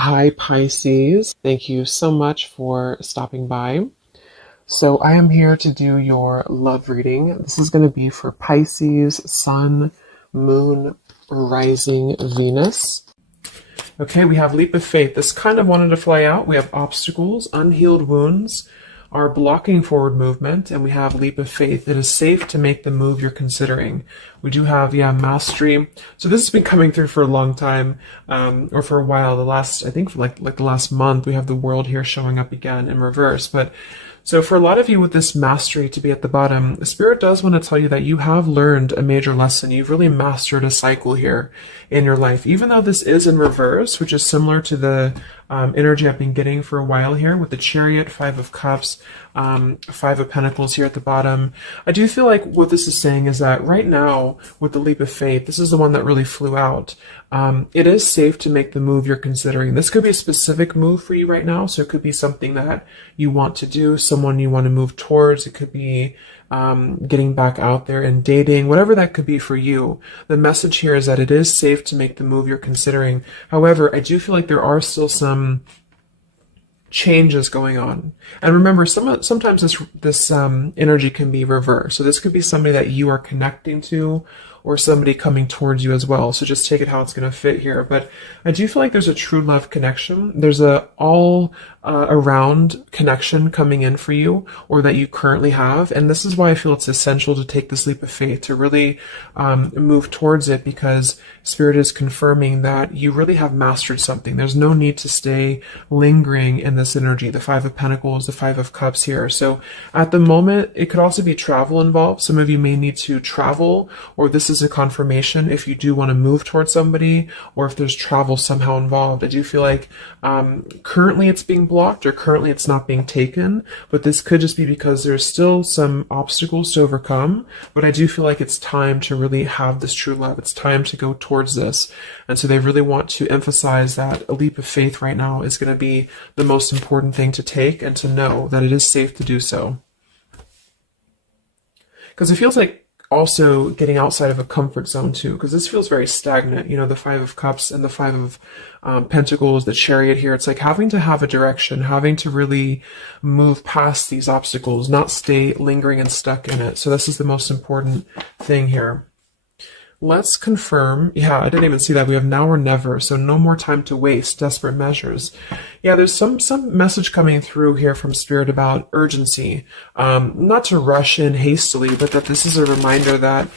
Hi, Pisces. Thank you so much for stopping by. So, I am here to do your love reading. This is going to be for Pisces, Sun, Moon, Rising, Venus. Okay, we have Leap of Faith. This kind of wanted to fly out. We have obstacles, unhealed wounds are blocking forward movement, and we have Leap of Faith. It is safe to make the move you're considering. We do have, Mastery. So this has been coming through for a long time, or for a while. I think for like the last month, we have the World here showing up again in reverse. But so for a lot of you with this Mastery to be at the bottom, Spirit does want to tell you that you have learned a major lesson. You've really mastered a cycle here in your life. Even though this is in reverse, which is similar to the energy I've been getting for a while here with the Chariot, Five of Cups, Five of Pentacles here at the bottom. I do feel like what this is saying is that right now with the Leap of Faith, this is the one that really flew out. It is safe to make the move you're considering. This could be a specific move for you right now. So it could be something that you want to do, someone you want to move towards. It could be getting back out there and dating, whatever that could be for you. The message here is that it is safe to make the move you're considering. However, I do feel like there are still some changes going on. And remember, sometimes this energy can be reversed. So this could be somebody that you are connecting to, or somebody coming towards you as well. So just take it how it's going to fit here. But I do feel like there's a true love connection. There's a all around connection coming in for you, or that you currently have. And this is why I feel it's essential to take this leap of faith, to really move towards it, because Spirit is confirming that you really have mastered something. There's no need to stay lingering in this energy. The Five of Pentacles, the Five of Cups here. So at the moment, it could also be travel involved. Some of you may need to travel, or this is a confirmation if you do want to move towards somebody, or if there's travel somehow involved. I do feel like currently it's being blocked, or currently it's not being taken, but this could just be because there's still some obstacles to overcome. But I do feel like it's time to really have this true love. It's time to go towards this. And so they really want to emphasize that a leap of faith right now is going to be the most important thing to take, and to know that it is safe to do so. Because it feels like also getting outside of a comfort zone too, because this feels very stagnant. The Five of Cups and the Five of Pentacles, the Chariot here. It's like having to have a direction, having to really move past these obstacles, not stay lingering and stuck in it. So this is the most important thing here. Let's confirm. Yeah, I didn't even see that. We have now or never. So no more time to waste. Desperate measures. Yeah, there's some message coming through here from Spirit about urgency. Not to rush in hastily, but that this is a reminder that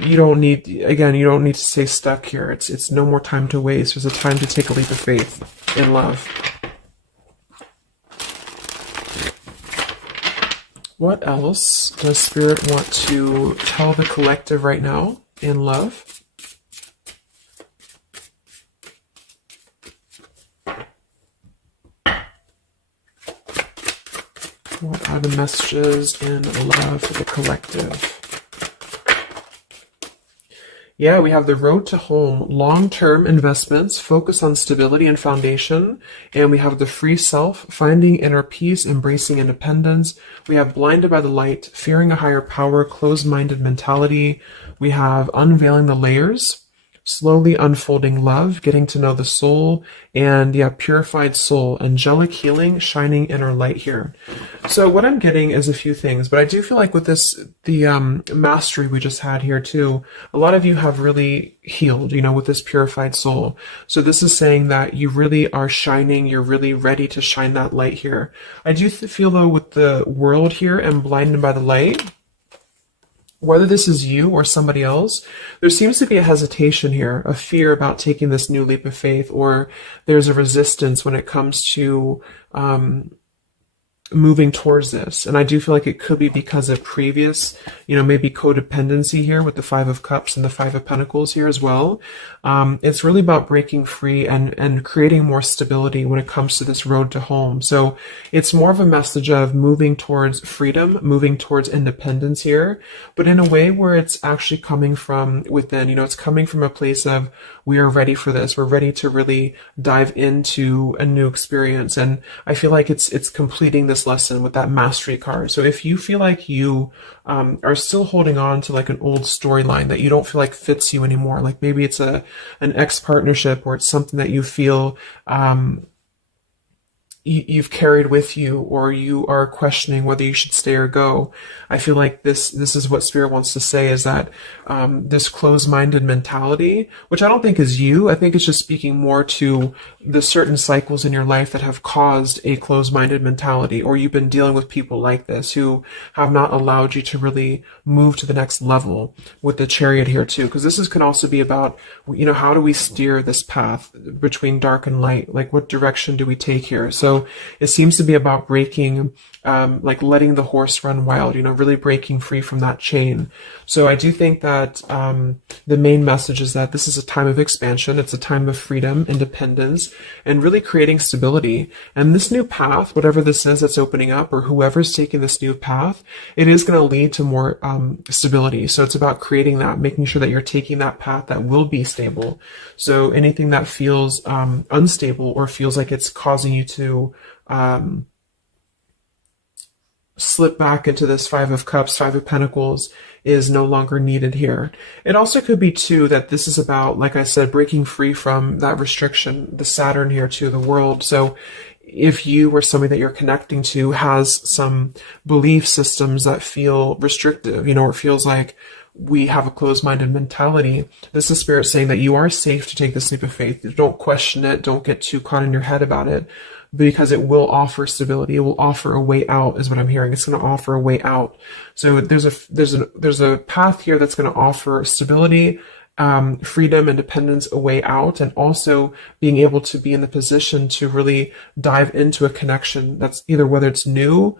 you don't need to stay stuck here. It's no more time to waste. There's a time to take a leap of faith in love. What else does Spirit want to tell the collective right now in love? What are the messages in love for the collective? Yeah, we have the road to home, long-term investments, focus on stability and foundation. And we have the free self, finding inner peace, embracing independence. We have blinded by the light, fearing a higher power, closed-minded mentality. We have unveiling the layers, slowly unfolding love, getting to know the soul, and purified soul, angelic healing, shining inner light here. So what I'm getting is a few things, but I do feel like with this, the mastery we just had here too, a lot of you have really healed, with this purified soul. So this is saying that you really are shining, you're really ready to shine that light here. I do feel though with the world here and blinded by the light, whether this is you or somebody else, there seems to be a hesitation here, a fear about taking this new leap of faith, or there's a resistance when it comes to moving towards this. And I do feel like it could be because of previous, maybe codependency here with the Five of Cups and the Five of Pentacles here as well. It's really about breaking free and creating more stability when it comes to this road to home. So it's more of a message of moving towards freedom, moving towards independence here, but in a way where it's actually coming from within. It's coming from a place of, we are ready for this. We're ready to really dive into a new experience. And I feel like it's completing this this lesson with that mastery card. So if you feel like you are still holding on to like an old storyline that you don't feel like fits you anymore, like maybe it's an ex partnership, or it's something that you feel you've carried with you, or you are questioning whether you should stay or go. I feel like this is what Spirit wants to say, is that this closed-minded mentality, which I don't think is you, I think it's just speaking more to the certain cycles in your life that have caused a closed-minded mentality, or you've been dealing with people like this who have not allowed you to really move to the next level, with the Chariot here too, because can also be about, how do we steer this path between dark and light? Like, what direction do we take here? So it seems to be about breaking, like letting the horse run wild, really breaking free from that chain. So I do think that the main message is that this is a time of expansion. It's a time of freedom, independence, and really creating stability. And this new path, whatever this is that's opening up, or whoever's taking this new path, it is going to lead to more stability. So it's about creating that, making sure that you're taking that path that will be stable. So anything that feels unstable, or feels like it's causing you to slip back into this Five of Cups, Five of Pentacles, is no longer needed here. It also could be too that this is about, like I said, breaking free from that restriction, the Saturn here too, the world. So if you or somebody that you're connecting to has some belief systems that feel restrictive, or it feels like we have a closed-minded mentality, this is Spirit saying that you are safe to take this leap of faith. Don't question it. Don't get too caught in your head about it, because it will offer stability. It will offer a way out, is what I'm hearing. It's going to offer a way out. So there's a path here that's going to offer stability, freedom, independence, a way out, and also being able to be in the position to really dive into a connection that's either, whether it's new,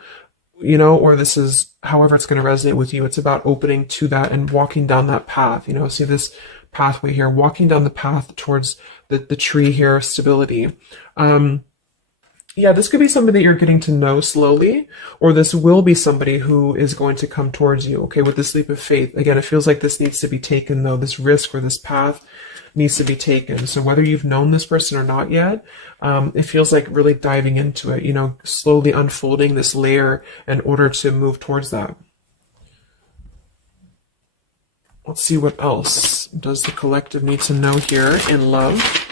or this is however it's going to resonate with you. It's about opening to that and walking down that path. See this pathway here, walking down the path towards the tree here, stability. Yeah, this could be somebody that you're getting to know slowly, or this will be somebody who is going to come towards you, okay, with this leap of faith. Again, it feels like this needs to be taken, though. This risk or this path needs to be taken. So whether you've known this person or not yet, it feels like really diving into it, slowly unfolding this layer in order to move towards that. Let's see what else does the collective need to know here in love.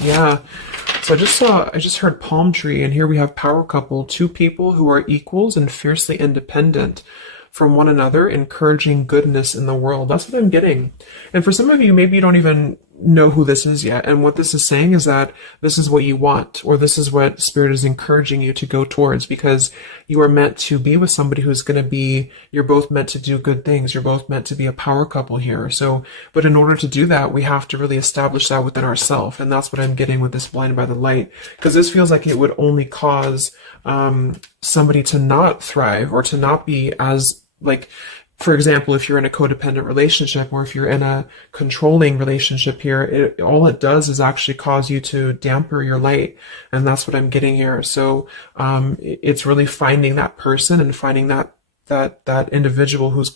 Yeah, so I just heard palm tree, and here we have power couple, two people who are equals and fiercely independent from one another, encouraging goodness in the world. That's what I'm getting. And for some of you, maybe you don't even know who this is yet. And what this is saying is that this is what you want, or this is what Spirit is encouraging you to go towards, because you are meant to be with somebody who's going to be, you're both meant to do good things. You're both meant to be a power couple here. So, but in order to do that, we have to really establish that within ourselves. And that's what I'm getting with this blinded by the light, because this feels like it would only cause somebody to not thrive, or to not be as, like, for example, if you're in a codependent relationship, or if you're in a controlling relationship here, all it does is actually cause you to damper your light. And that's what I'm getting here. So it's really finding that person and finding that individual who's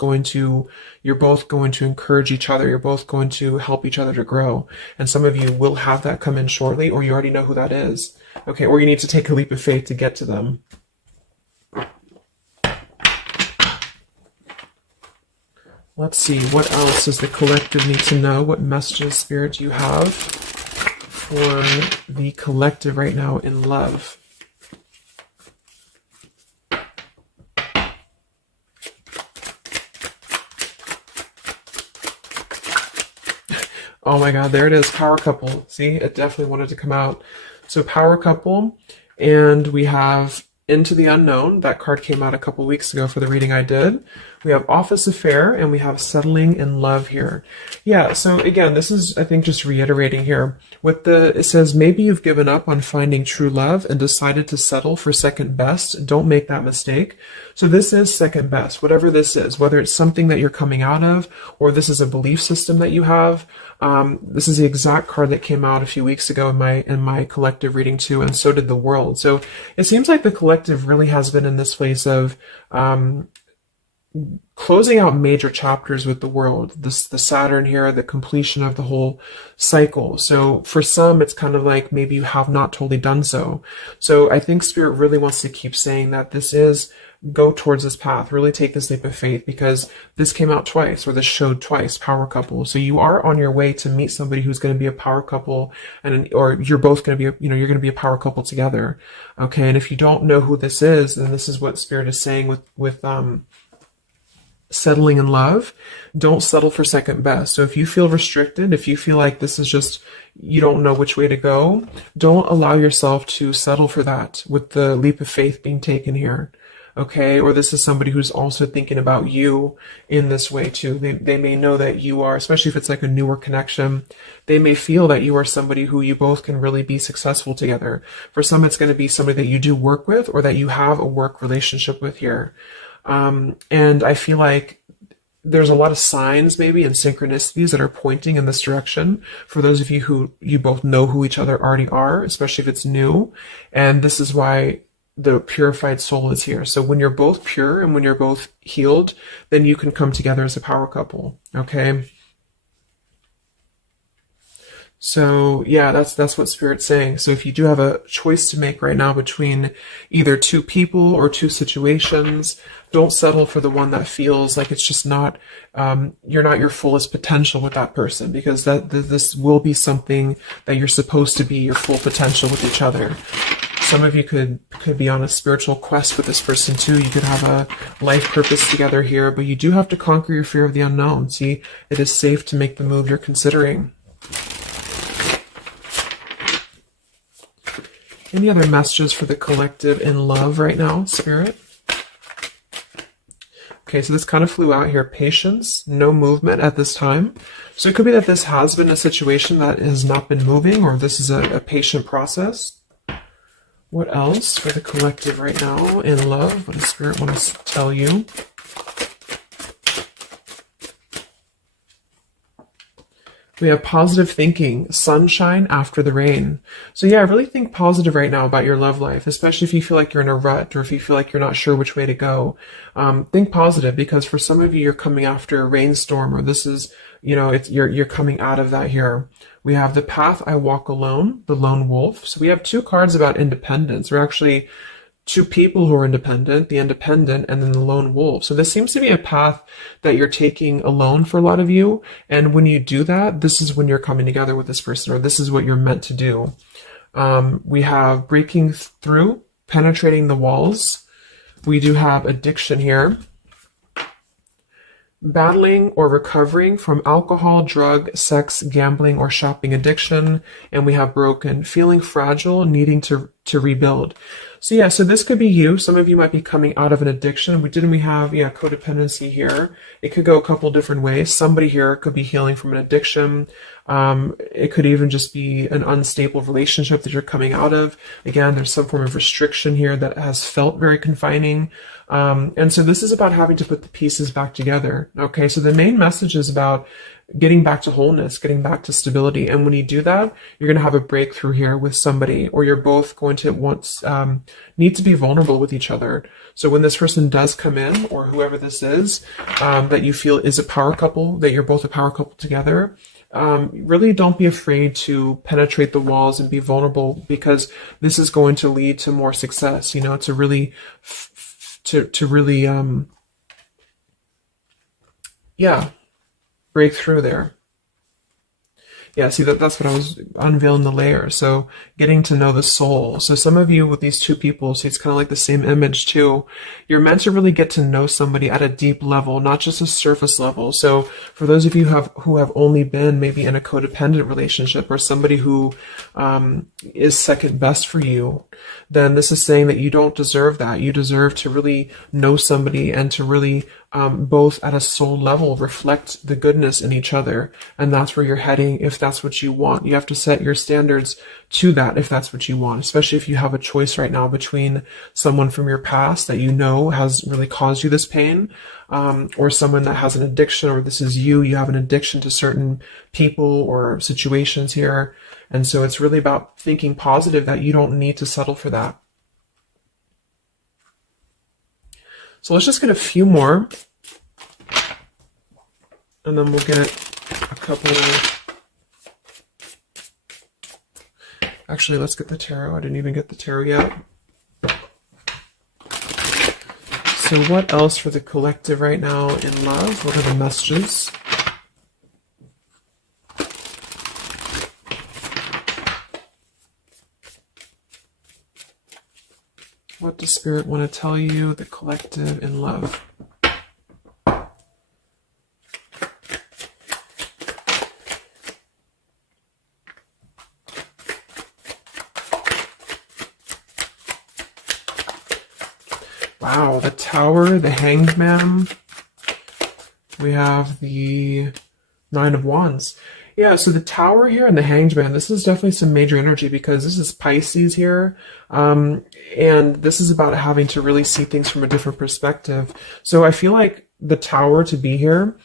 you're both going to encourage each other. You're both going to help each other to grow. And some of you will have that come in shortly, or you already know who that is. Okay, or you need to take a leap of faith to get to them. Let's see, what else does the collective need to know? What messages, Spirit, do you have for the collective right now in love? Oh my God, there it is, power couple. See, it definitely wanted to come out. So power couple, and we have Into the Unknown. That card came out a couple weeks ago for the reading I did. We have Office Affair, and we have Settling in Love here. Yeah, so again, this is, I think, just reiterating here. It says, maybe you've given up on finding true love and decided to settle for second best. Don't make that mistake. So this is second best, whatever this is, whether it's something that you're coming out of, or this is a belief system that you have. This is the exact card that came out a few weeks ago in my collective reading too, and so did the world. So it seems like the collective really has been in this place of closing out major chapters with the world. The Saturn here, the completion of the whole cycle. So for some, it's kind of like maybe you have not totally done so. So I think Spirit really wants to keep saying that this is, go towards this path, really take this leap of faith, because this came out twice, or this showed twice, power couple. So you are on your way to meet somebody who's going to be a power couple, or you're both going to be, you're going to be a power couple together. Okay. And if you don't know who this is, then this is what Spirit is saying with settling in love. Don't settle for second best. So if you feel restricted, if you feel like this is just, you don't know which way to go, don't allow yourself to settle for that with the leap of faith being taken here. Okay, or this is somebody who's also thinking about you in this way too. They may know that you are, especially if it's like a newer connection, they may feel that you are somebody who you both can really be successful together. For some, it's going to be somebody that you do work with, or that you have a work relationship with here. And I feel like there's a lot of signs maybe and synchronicities that are pointing in this direction for those of you who you both know who each other already are, especially if it's new. And this is why the purified soul is here. So when you're both pure and when you're both healed, then you can come together as a power couple. Okay. So yeah, that's what Spirit's saying. So if you do have a choice to make right now between either two people or two situations, don't settle for the one that feels like it's just not, you're not your fullest potential with that person, because this will be something that you're supposed to be your full potential with each other. Some of you could be on a spiritual quest with this person too. You could have a life purpose together here, but you do have to conquer your fear of the unknown. See, it is safe to make the move you're considering. Any other messages for the collective in love right now, Spirit? Okay, so this kind of flew out here. Patience, no movement at this time. So it could be that this has been a situation that has not been moving, or this is a patient process. What else for the collective right now in love? What does Spirit want to tell you? We have positive thinking, sunshine after the rain. So yeah, really think positive right now about your love life, especially if you feel like you're in a rut, or if you feel like you're not sure which way to go. Think positive, because for some of you, you're coming after a rainstorm, or this is, you're coming out of that here. We have the path I walk alone, the lone wolf. So we have two cards about independence. We're actually two people who are independent, the independent, and then the lone wolf. So this seems to be a path that you're taking alone for a lot of you. And when you do that, this is when you're coming together with this person, or this is what you're meant to do. We have breaking through, penetrating the walls. We do have addiction here. Battling or recovering from alcohol, drug, sex, gambling, or shopping addiction. And we have broken, feeling fragile, needing to rebuild. So yeah, so this could be you. Some of you might be coming out of an addiction. We have, codependency here. It could go a couple different ways. Somebody here could be healing from an addiction. It could even just be an unstable relationship that you're coming out of. Again, there's some form of restriction here that has felt very confining. And so this is about having to put the pieces back together. Okay, so the main message is about getting back to wholeness, getting back to stability. And when you do that, you're going to have a breakthrough here with somebody, or you're both going to need to be vulnerable with each other. So when this person does come in, or whoever this is, that you feel is a power couple, that you're both a power couple together, really don't be afraid to penetrate the walls and be vulnerable, because this is going to lead to more success, to really, break through there. Yeah, see, that's what I was unveiling, the layer. So getting to know the soul. So some of you with these two people, see, it's kind of like the same image too. You're meant to really get to know somebody at a deep level, not just a surface level. So for those of you who have only been maybe in a codependent relationship, or somebody who is second best for you, then this is saying that you don't deserve that. You deserve to really know somebody, and to really both at a soul level reflect the goodness in each other. And that's where you're heading if that's what you want. You have to set your standards to that if that's what you want, especially if you have a choice right now between someone from your past that has really caused you this pain, or someone that has an addiction, or this is you have an addiction to certain people or situations here. And so it's really about thinking positive, that you don't need to settle for that. So let's just get a few more And then we'll get a couple. Actually, let's get the tarot. I didn't even get the tarot yet. So what else for the collective right now in love? What are the messages? What does Spirit want to tell you, the collective in love? Wow, the Tower, the Hanged Man. We have the Nine of Wands. Yeah, so the Tower here and the Hanged Man, this is definitely some major energy because this is Pisces here. And this is about having to really see things from a different perspective. So I feel like the Tower to be here,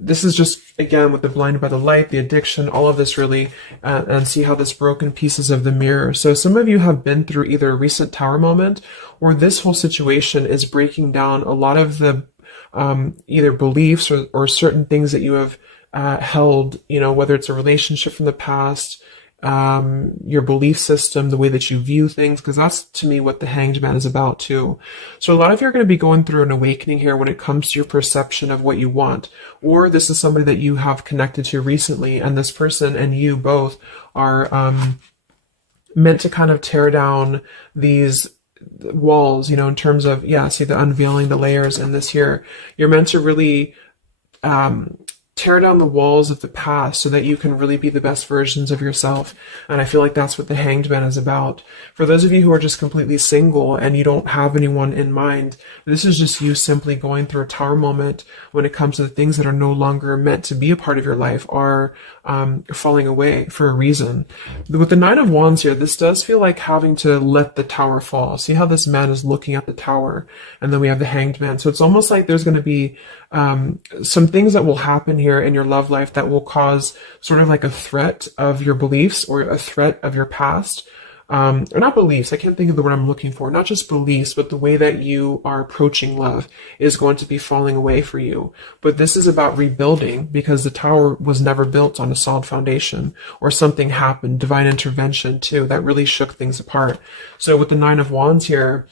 this is just, again, with the blinded by the light, the addiction, all of this really, and see how this broken pieces of the mirror. So some of you have been through either a recent Tower moment or this whole situation is breaking down a lot of the either beliefs or certain things that you have held, you know, whether it's a relationship from the past, your belief system, the way that you view things, because that's to me what the Hanged Man is about too. So a lot of you are going to be going through an awakening here when it comes to your perception of what you want, or this is somebody that you have connected to recently, and this person and you both are meant to kind of tear down these walls, you know, in terms of, yeah, see the unveiling the layers in this here. You're meant to really tear down the walls of the past so that you can really be the best versions of yourself. And I feel like that's what the Hanged Man is about. For those of you who are just completely single and you don't have anyone in mind, this is just you simply going through a Tower moment when it comes to the things that are no longer meant to be a part of your life are falling away for a reason. With the Nine of Wands here, this does feel like having to let the Tower fall. See how this man is looking at the Tower, and then we have the Hanged Man. So it's almost like there's going to be some things that will happen here in your love life that will cause sort of like a threat of your beliefs or a threat of your past. Or not beliefs, I can't think of the word I'm looking for. Not just beliefs, but the way that you are approaching love is going to be falling away for you. But this is about rebuilding because the Tower was never built on a solid foundation, or something happened, divine intervention too, that really shook things apart. So with the Nine of Wands here,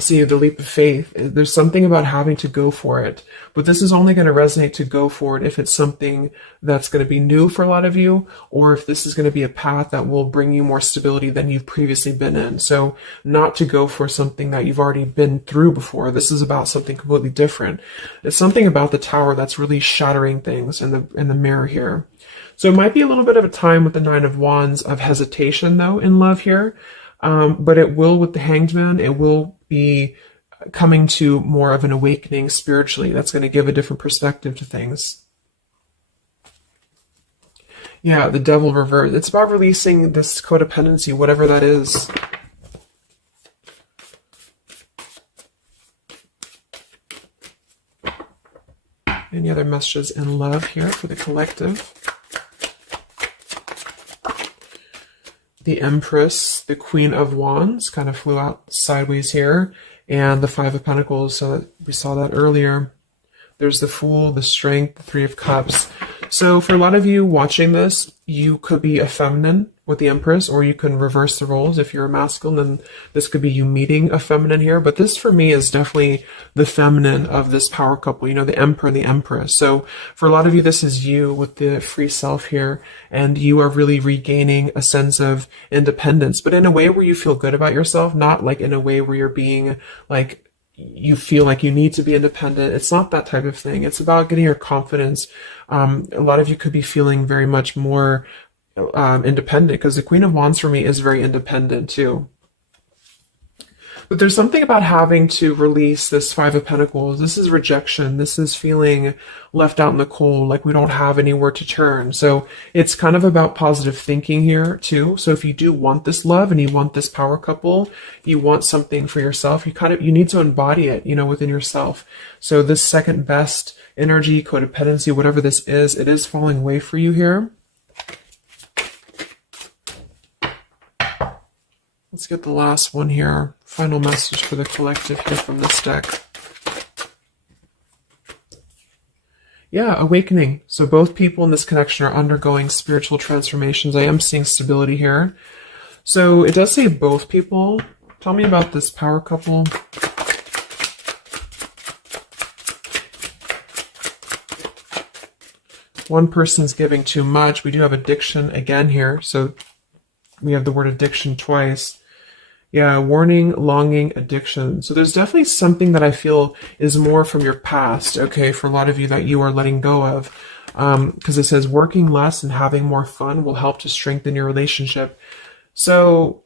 see the leap of faith, there's something about having to go for it, but this is only going to resonate to go for it if it's something that's going to be new for a lot of you, or if this is going to be a path that will bring you more stability than you've previously been in. So not to go for something that you've already been through before. This is about something completely different. It's something about the Tower that's really shattering things in the mirror here. So it might be a little bit of a time with the Nine of Wands of hesitation though in love here. But it will, with the Hanged Man, it will be coming to more of an awakening spiritually. That's going to give a different perspective to things. Yeah, the Devil reversed. It's about releasing this codependency, whatever that is. Any other messages in love here for the collective? The Empress, the Queen of Wands, kind of flew out sideways here, and the Five of Pentacles, so we saw that earlier. There's the Fool, the Strength, the Three of Cups. So for a lot of you watching this, you could be a feminine with the Empress, or you can reverse the roles. If you're a masculine, then this could be you meeting a feminine here. But this for me is definitely the feminine of this power couple, you know, the Emperor and the Empress. So for a lot of you, this is you with the free self here, and you are really regaining a sense of independence, but in a way where you feel good about yourself, not like in a way where you're being like, you feel like you need to be independent. It's not that type of thing. It's about getting your confidence. A lot of you could be feeling very much more independent, because the Queen of Wands for me is very independent too. But there's something about having to release this Five of Pentacles. This is rejection. This is feeling left out in the cold, like we don't have anywhere to turn. So it's kind of about positive thinking here too. So if you do want this love and you want this power couple, you want something for yourself, you need to embody it, you know, within yourself. So this second best energy, codependency, whatever this is, it is falling away for you here. Let's get the last one here. Final message for the collective here from this deck. Yeah, awakening. So both people in this connection are undergoing spiritual transformations. I am seeing stability here. So it does say both people. Tell me about this power couple. One person's giving too much. We do have addiction again here. So we have the word addiction twice. Yeah, warning, longing, addiction. So there's definitely something that I feel is more from your past, okay, for a lot of you that you are letting go of. Because it says working less and having more fun will help to strengthen your relationship. So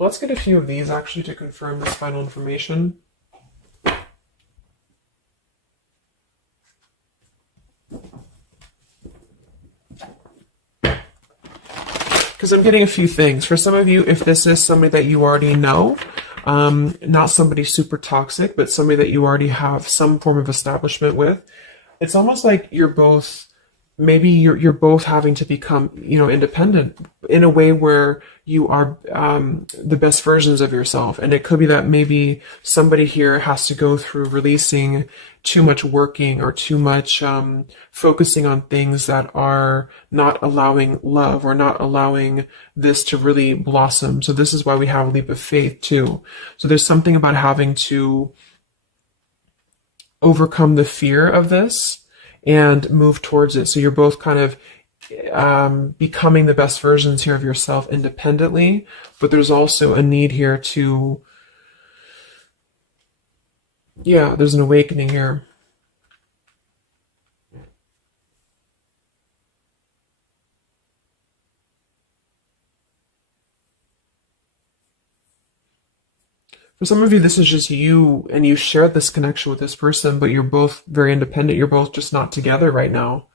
let's get a few of these actually to confirm this final information. Because I'm getting a few things. For some of you, if this is somebody that you already know, not somebody super toxic, but somebody that you already have some form of establishment with, it's almost like you're both, maybe you're both having to become, independent in a way where you are the best versions of yourself. And it could be that maybe somebody here has to go through releasing too much working or too much focusing on things that are not allowing love or not allowing this to really blossom. So this is why we have a leap of faith too. So there's something about having to overcome the fear of this and move towards it. So you're both kind of becoming the best versions here of yourself independently, but there's also a need here to, there's an awakening here. For some of you, this is just you, and you share this connection with this person, but you're both very independent. You're both just not together right now.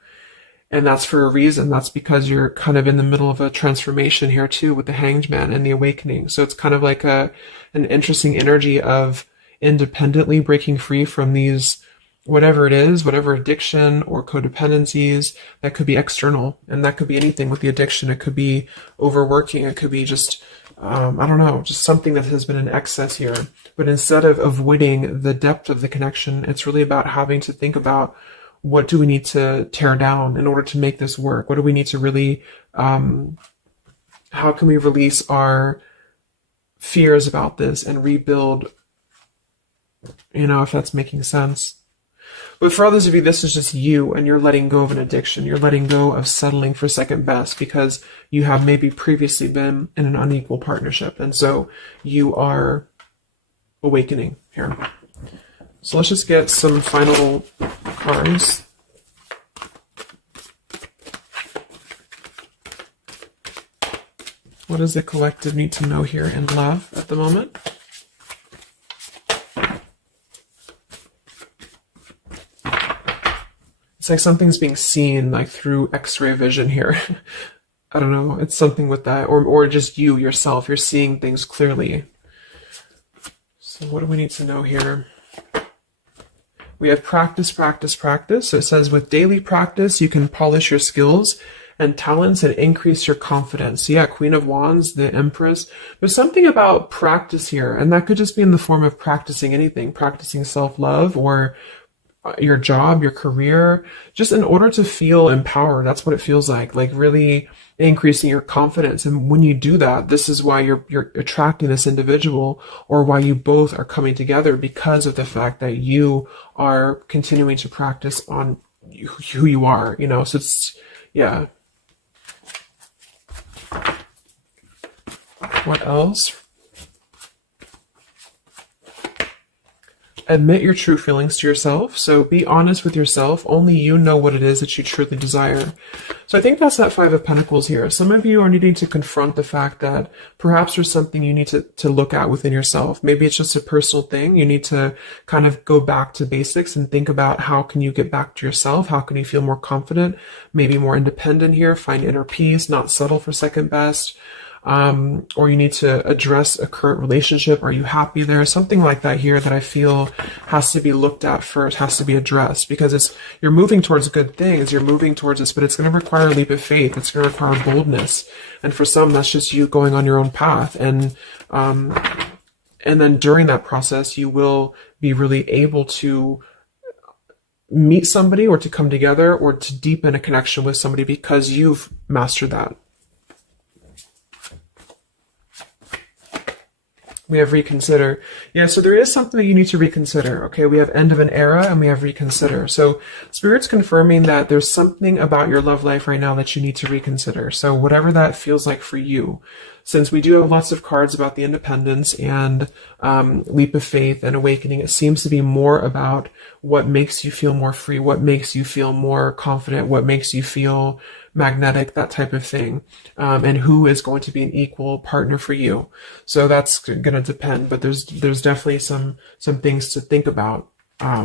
And that's for a reason. That's because you're kind of in the middle of a transformation here too with the Hanged Man and the awakening. So it's kind of like an interesting energy of independently breaking free from these, whatever it is, whatever addiction or codependencies that could be external. And that could be anything with the addiction. It could be overworking. It could be just I don't know, just something that has been in excess here. But instead of avoiding the depth of the connection, it's really about having to think about what do we need to tear down in order to make this work? What do we need to really, how can we release our fears about this and rebuild, if that's making sense. But for others of you, this is just you, and you're letting go of an addiction. You're letting go of settling for second best because you have maybe previously been in an unequal partnership. And so you are awakening here. So let's just get some final cards. What does the collective need to know here in love at the moment? It's like something's being seen like through X-ray vision here. I don't know. It's something with that. Or just you yourself. You're seeing things clearly. So what do we need to know here? We have practice, practice, practice. So it says with daily practice, you can polish your skills and talents and increase your confidence. So yeah, Queen of Wands, the Empress. There's something about practice here. And that could just be in the form of practicing anything. Practicing self-love or your job, your career, just in order to feel empowered. That's what it feels like really increasing your confidence. And when you do that, this is why you're attracting this individual, or why you both are coming together, because of the fact that you are continuing to practice on who you are, so it's, yeah. What else? Admit your true feelings to yourself. So be honest with yourself. Only you know what it is that you truly desire. So I think that's that Five of Pentacles here. Some of you are needing to confront the fact that perhaps there's something you need to look at within yourself. Maybe it's just a personal thing. You need to kind of go back to basics and think about how can you get back to yourself? How can you feel more confident, maybe more independent here, find inner peace, not settle for second best. Or you need to address a current relationship. Are you happy there? Something like that here that I feel has to be looked at first, has to be addressed, because you're moving towards good things. You're moving towards this, but it's going to require a leap of faith. It's going to require boldness. And for some, that's just you going on your own path. And then during that process, you will be really able to meet somebody or to come together or to deepen a connection with somebody because you've mastered that. We have reconsider. Yeah, so there is something that you need to reconsider. Okay, we have end of an era and we have reconsider. So Spirit's confirming that there's something about your love life right now that you need to reconsider. So whatever that feels like for you. Since we do have lots of cards about the independence and leap of faith and awakening, it seems to be more about what makes you feel more free, what makes you feel more confident, what makes you feel magnetic, that type of thing, and who is going to be an equal partner for you. So that's going to depend, but there's definitely some things to think about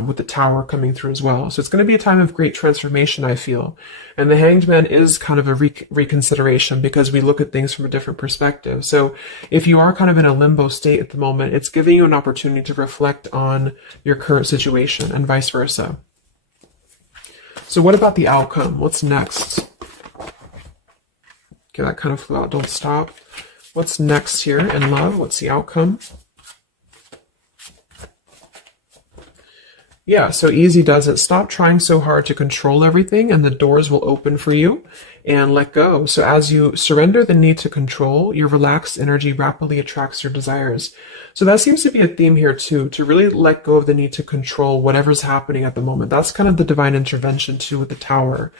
with the Tower coming through as well. So it's going to be a time of great transformation, I feel. And the Hanged Man is kind of a reconsideration because we look at things from a different perspective. So if you are kind of in a limbo state at the moment, it's giving you an opportunity to reflect on your current situation and vice versa. So what about the outcome? What's next? Okay, that kind of flew out. Don't stop. What's next here in love? What's the outcome? Yeah, so easy does it. Stop trying so hard to control everything and the doors will open for you, and let go. So as you surrender the need to control, your relaxed energy rapidly attracts your desires. So that seems to be a theme here too, to really let go of the need to control whatever's happening at the moment. That's kind of the divine intervention too with the Tower.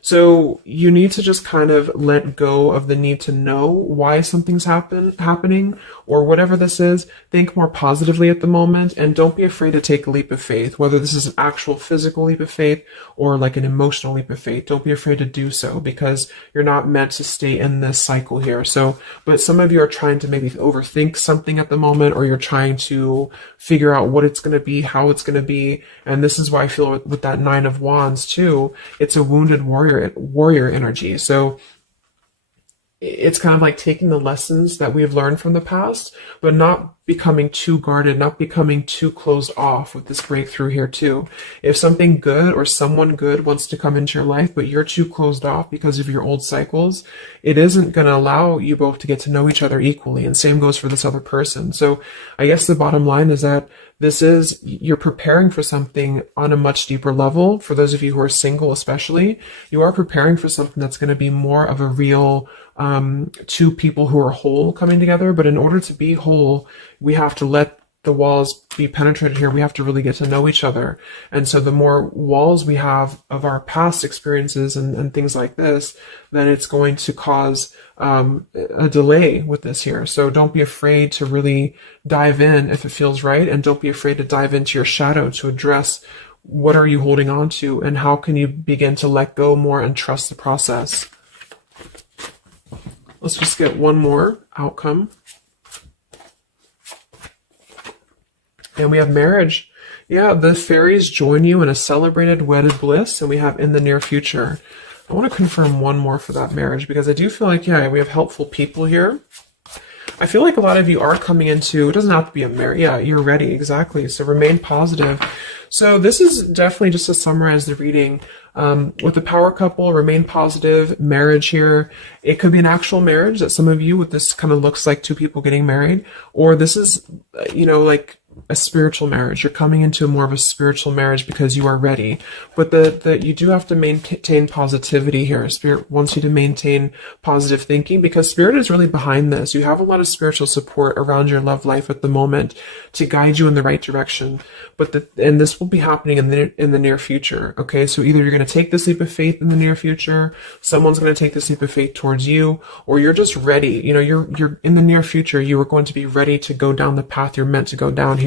So you need to just kind of let go of the need to know why something's happening or whatever this is. Think more positively at the moment and don't be afraid to take a leap of faith, whether this is an actual physical leap of faith or like an emotional leap of faith. Don't be afraid to do so because you're not meant to stay in this cycle here. So, but some of you are trying to maybe overthink something at the moment, or you're trying to figure out what it's going to be, how it's going to be. And this is why I feel with that Nine of Wands too, it's a wounded warrior energy. So it's kind of like taking the lessons that we've learned from the past, but not becoming too guarded, not becoming too closed off with this breakthrough here too. If something good or someone good wants to come into your life, but you're too closed off because of your old cycles, it isn't going to allow you both to get to know each other equally. And same goes for this other person. So I guess the bottom line is that you're preparing for something on a much deeper level. For those of you who are single, especially, you are preparing for something that's going to be more of a real two people who are whole coming together. But in order to be whole, we have to let the walls be penetrated here. We have to really get to know each other. And so the more walls we have of our past experiences and things like this, then it's going to cause a delay with this here. So don't be afraid to really dive in if it feels right. And don't be afraid to dive into your shadow to address what are you holding on to and how can you begin to let go more and trust the process. Let's just get one more outcome. And we have marriage. Yeah, the fairies join you in a celebrated wedded bliss, and we have in the near future. I want to confirm one more for that marriage because I do feel like, yeah, we have helpful people here. I feel like a lot of you are coming into, it doesn't have to be a marriage. Yeah, you're ready. Exactly. So remain positive. So this is definitely just to summarize the reading. With the power couple, remain positive, marriage here. It could be an actual marriage that some of you, with this kind of looks like two people getting married, or this is, like a spiritual marriage. You're coming into more of a spiritual marriage because you are ready. But you do have to maintain positivity here. Spirit wants you to maintain positive thinking because Spirit is really behind this. You have a lot of spiritual support around your love life at the moment to guide you in the right direction. And this will be happening in the near future. Okay, so either you're going to take this leap of faith in the near future, someone's going to take this leap of faith towards you, or you're just ready. You're in the near future. You are going to be ready to go down the path you're meant to go down here.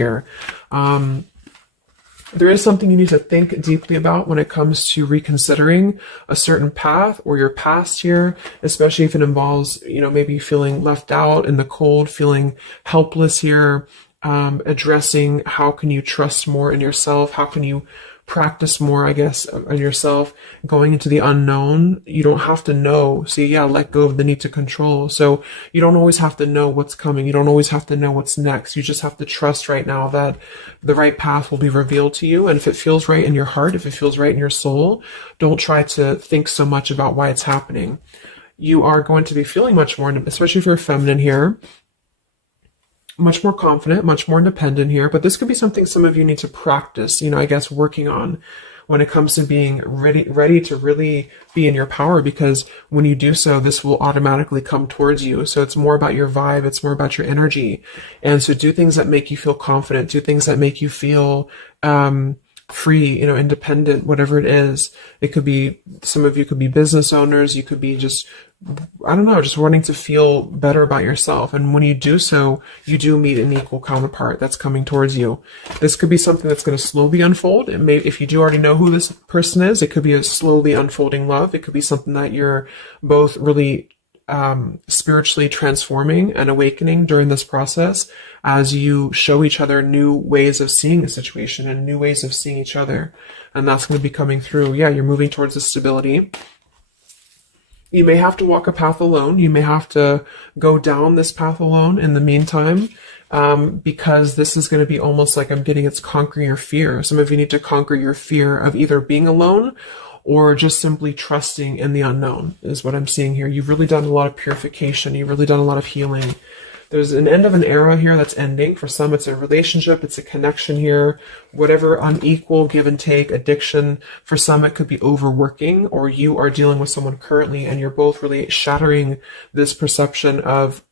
There is something you need to think deeply about when it comes to reconsidering a certain path or your past here, especially if it involves, maybe feeling left out in the cold, feeling helpless here, addressing how can you trust more in yourself, how can you practice more, I guess, on yourself, going into the unknown. You don't have to know. See, yeah, let go of the need to control. So you don't always have to know what's coming. You don't always have to know what's next. You just have to trust right now that the right path will be revealed to you. And if it feels right in your heart, if it feels right in your soul, don't try to think so much about why it's happening. You are going to be feeling much more, especially if you're feminine here, much more confident, much more independent here, but this could be something some of you need to practice, I guess, working on. when it comes to being ready to really be in your power, because when you do so, this will automatically come towards you. So it's more about your vibe, it's more about your energy. And so do things that make you feel confident, do things that make you feel free, independent, whatever it is. It could be, some of you could be business owners, you could be just, I don't know, just wanting to feel better about yourself. And when you do so, you do meet an equal counterpart that's coming towards you. This could be something that's going to slowly unfold. It may, if you do already know who this person is, it could be a slowly unfolding love. It could be something that you're both really spiritually transforming and awakening during this process, as you show each other new ways of seeing a situation and new ways of seeing each other. And that's going to be coming through. Yeah, you're moving towards the stability. You may have to walk a path alone. You may have to go down this path alone in the meantime, because this is going to be almost like, I'm getting, it's conquering your fear. Some of you need to conquer your fear of either being alone or just simply trusting in the unknown, is what I'm seeing here. You've really done a lot of purification. You've really done a lot of healing. There's an end of an era here that's ending. For some, it's a relationship, it's a connection here, whatever unequal give and take, addiction. For some, it could be overworking, or you are dealing with someone currently and you're both really shattering this perception of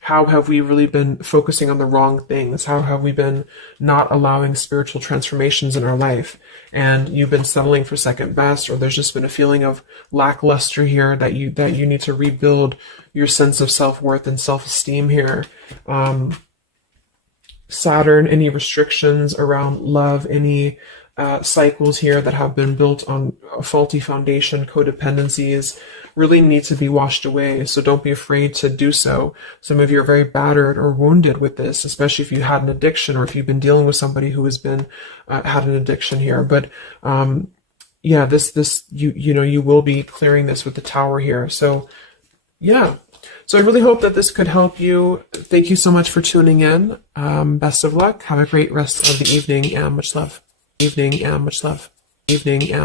how have we really been focusing on the wrong things? How have we been not allowing spiritual transformations in our life? And you've been settling for second best, or there's just been a feeling of lackluster here that you need to rebuild your sense of self-worth and self-esteem here. Saturn, any restrictions around love, any cycles here that have been built on a faulty foundation, codependencies, really need to be washed away. So don't be afraid to do so. Some of you are very battered or wounded with this, especially if you had an addiction, or if you've been dealing with somebody who has been had an addiction here. But yeah, you will be clearing this with the Tower here. So yeah. So I really hope that this could help you. Thank you so much for tuning in. Best of luck. Have a great rest of the evening, and much love. Evening, and much love. Evening, and